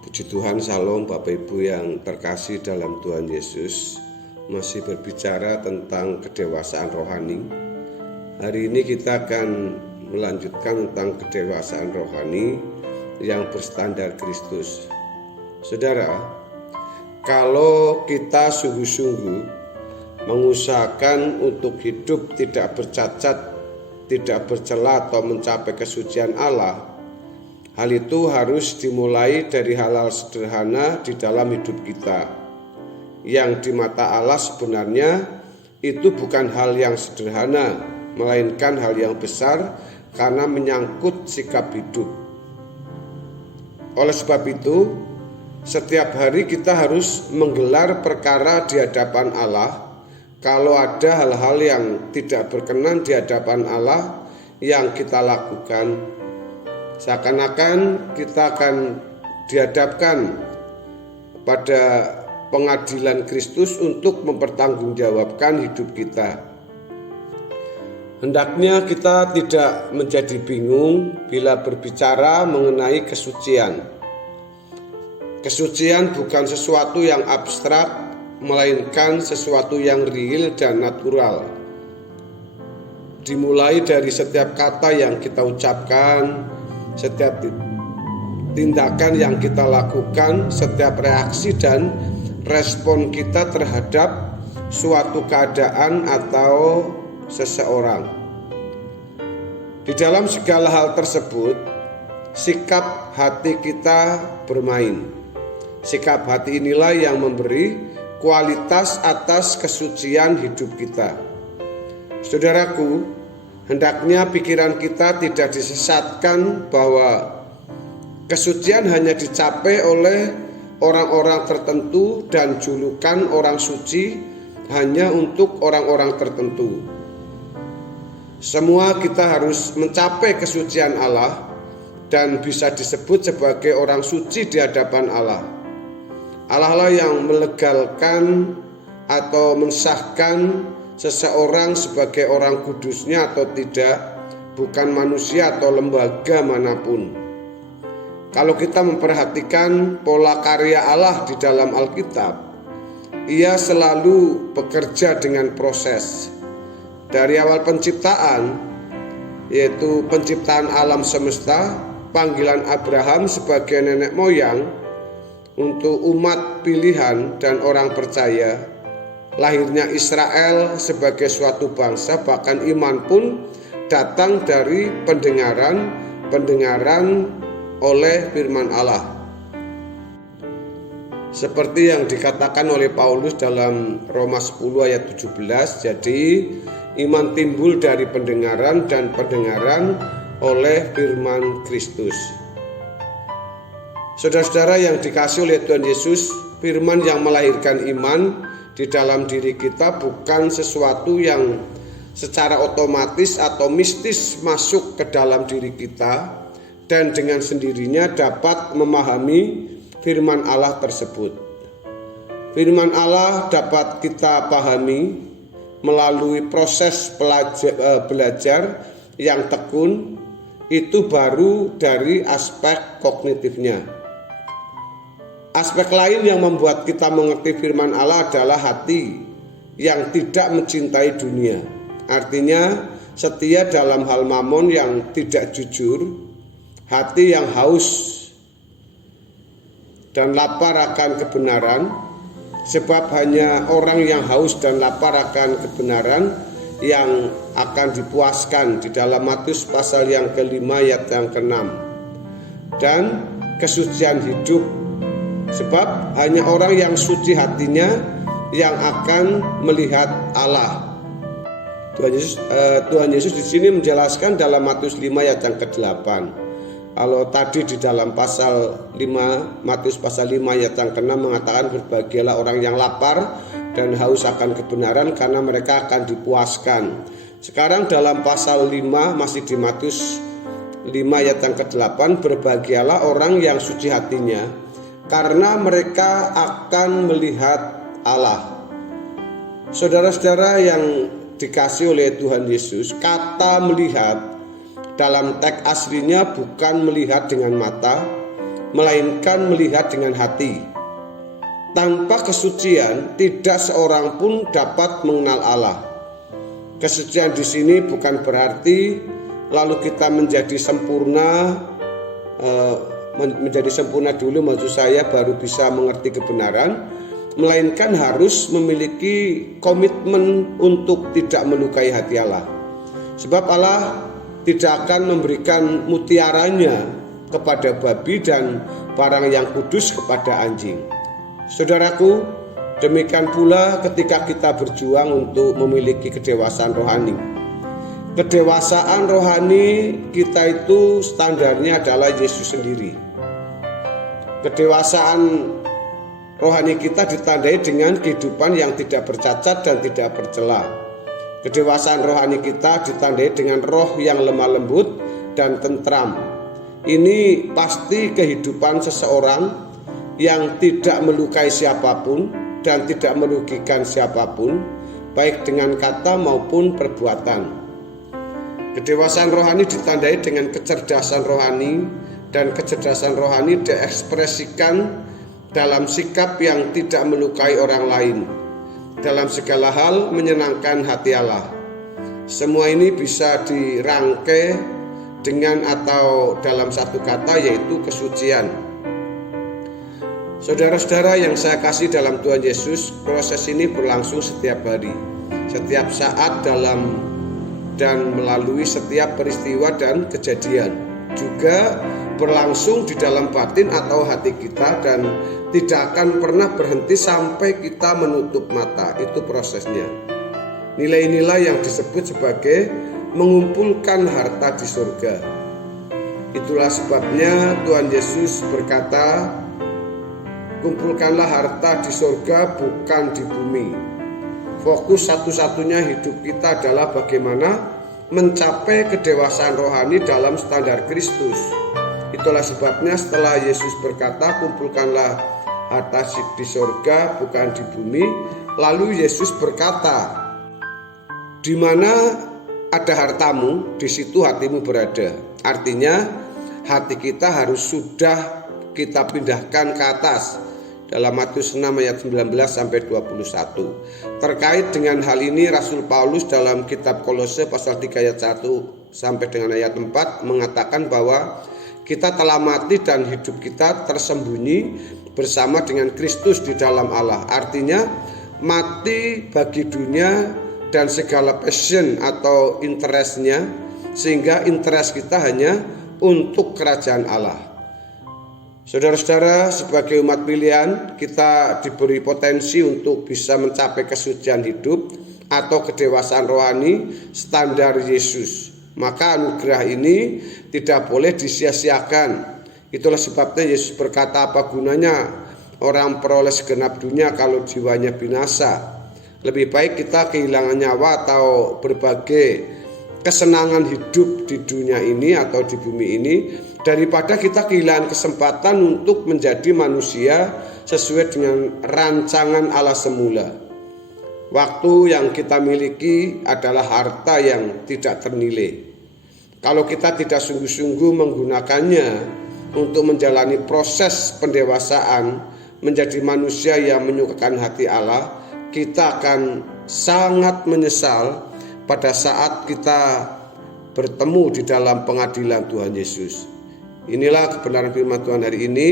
Puji Tuhan, Salam Bapak Ibu yang terkasih dalam Tuhan Yesus. Masih berbicara tentang kedewasaan rohani. Hari ini kita akan melanjutkan tentang kedewasaan rohani yang berstandar Kristus. Saudara, kalau kita sungguh-sungguh mengusahakan untuk hidup tidak bercacat, tidak bercela atau mencapai kesucian Allah, hal itu harus dimulai dari hal-hal sederhana di dalam hidup kita, yang di mata Allah sebenarnya itu bukan hal yang sederhana, melainkan hal yang besar karena menyangkut sikap hidup. Oleh sebab itu, setiap hari kita harus menggelar perkara di hadapan Allah. Kalau ada hal-hal yang tidak berkenan di hadapan Allah yang kita lakukan, seakan-akan kita akan dihadapkan pada pengadilan Kristus untuk mempertanggungjawabkan hidup kita. Hendaknya kita tidak menjadi bingung bila berbicara mengenai kesucian. Kesucian bukan sesuatu yang abstrak, melainkan sesuatu yang real dan natural. Dimulai dari setiap kata yang kita ucapkan, setiap tindakan yang kita lakukan, setiap reaksi dan respon kita terhadap suatu keadaan atau seseorang. Di dalam segala hal tersebut, sikap hati kita bermain. Sikap hati inilah yang memberi kualitas atas kesucian hidup kita. Saudaraku, hendaknya pikiran kita tidak disesatkan bahwa kesucian hanya dicapai oleh orang-orang tertentu dan julukan orang suci hanya untuk orang-orang tertentu. Semua kita harus mencapai kesucian Allah dan bisa disebut sebagai orang suci di hadapan Allah. Allah lah yang melegalkan atau mensahkan seseorang sebagai orang kudusnya atau tidak, bukan manusia atau lembaga manapun. Kalau kita memperhatikan pola karya Allah di dalam Alkitab, Ia selalu bekerja dengan proses. Dari awal penciptaan, yaitu penciptaan alam semesta, panggilan Abraham sebagai nenek moyang untuk umat pilihan dan orang percaya, lahirnya Israel sebagai suatu bangsa, bahkan iman pun datang dari pendengaran oleh firman Allah. Seperti yang dikatakan oleh Paulus dalam Roma 10 ayat 17, jadi iman timbul dari pendengaran dan pendengaran oleh firman Kristus. Saudara-saudara yang dikasihi oleh Tuhan Yesus, firman yang melahirkan iman di dalam diri kita bukan sesuatu yang secara otomatis atau mistis masuk ke dalam diri kita dan dengan sendirinya dapat memahami firman Allah tersebut. Firman Allah dapat kita pahami melalui proses belajar yang tekun, itu baru dari aspek kognitifnya. Aspek lain yang membuat kita mengerti firman Allah adalah hati yang tidak mencintai dunia. Artinya setia dalam hal mamon yang tidak jujur, hati yang haus dan lapar akan kebenaran, sebab hanya orang yang haus dan lapar akan kebenaran yang akan dipuaskan, di dalam Matius pasal yang ke-5 ayat yang ke-6. Dan kesucian hidup, sebab hanya orang yang suci hatinya yang akan melihat Allah. Tuhan Yesus di sini menjelaskan dalam Matius 5 ayat yang ke-8. Kalau tadi di dalam pasal 5, Matius pasal 5 ayat yang ke-6 mengatakan, berbahagialah orang yang lapar dan haus akan kebenaran karena mereka akan dipuaskan. Sekarang dalam pasal 5 masih di Matius 5 ayat yang ke-8, berbahagialah orang yang suci hatinya karena mereka akan melihat Allah. Saudara-saudara yang dikasihi oleh Tuhan Yesus, kata melihat dalam teks aslinya bukan melihat dengan mata, melainkan melihat dengan hati. Tanpa kesucian, tidak seorang pun dapat mengenal Allah. Kesucian di sini bukan berarti lalu kita menjadi sempurna, dulu maksud saya baru bisa mengerti kebenaran, melainkan harus memiliki komitmen untuk tidak melukai hati Allah. Sebab Allah tidak akan memberikan mutiaranya kepada babi dan barang yang kudus kepada anjing. Saudaraku, demikian pula ketika kita berjuang untuk memiliki kedewasaan rohani. Kedewasaan rohani kita itu standarnya adalah Yesus sendiri. Kedewasaan rohani kita ditandai dengan kehidupan yang tidak bercacat dan tidak bercela. Kedewasaan rohani kita ditandai dengan roh yang lemah lembut dan tentram. Ini pasti kehidupan seseorang yang tidak melukai siapapun dan tidak merugikan siapapun, baik dengan kata maupun perbuatan. Kedewasaan rohani ditandai dengan kecerdasan rohani, dan kecerdasan rohani diekspresikan dalam sikap yang tidak melukai orang lain, dalam segala hal menyenangkan hati Allah. Semua ini bisa dirangkai dengan atau dalam satu kata, yaitu kesucian. Saudara-saudara yang saya kasih dalam Tuhan Yesus, proses ini berlangsung setiap hari, setiap saat dalam dan melalui setiap peristiwa dan kejadian. Juga berlangsung di dalam batin atau hati kita dan tidak akan pernah berhenti sampai kita menutup mata. Itu prosesnya. Nilai-nilai yang disebut sebagai mengumpulkan harta di surga. Itulah sebabnya Tuhan Yesus berkata, kumpulkanlah harta di surga bukan di bumi. Fokus satu-satunya hidup kita adalah bagaimana mencapai kedewasaan rohani dalam standar Kristus. Itulah sebabnya setelah Yesus berkata, kumpulkanlah harta di surga bukan di bumi, lalu Yesus berkata, di mana ada hartamu, di situ hatimu berada. Artinya hati kita harus sudah kita pindahkan ke atas. Dalam Matius 6 ayat 19 sampai 21. Terkait dengan hal ini Rasul Paulus dalam kitab Kolose pasal 3 ayat 1 sampai dengan ayat 4 mengatakan bahwa kita telah mati dan hidup kita tersembunyi bersama dengan Kristus di dalam Allah. Artinya mati bagi dunia dan segala passion atau interestnya, sehingga interest kita hanya untuk kerajaan Allah. Saudara-saudara, sebagai umat pilihan, kita diberi potensi untuk bisa mencapai kesucian hidup atau kedewasaan rohani standar Yesus. Maka anugerah ini tidak boleh disia-siakan. Itulah sebabnya Yesus berkata, apa gunanya orang peroleh segenap dunia kalau jiwanya binasa. Lebih baik kita kehilangan nyawa atau berbagai kesenangan hidup di dunia ini atau di bumi ini, daripada kita kehilangan kesempatan untuk menjadi manusia sesuai dengan rancangan Allah semula. Waktu yang kita miliki adalah harta yang tidak ternilai. Kalau kita tidak sungguh-sungguh menggunakannya untuk menjalani proses pendewasaan menjadi manusia yang menyukakan hati Allah, kita akan sangat menyesal pada saat kita bertemu di dalam pengadilan Tuhan Yesus. Inilah kebenaran firman Tuhan hari ini,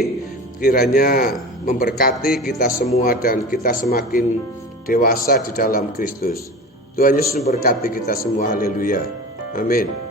kiranya memberkati kita semua dan kita semakin dewasa di dalam Kristus. Tuhan Yesus memberkati kita semua, haleluya, amin.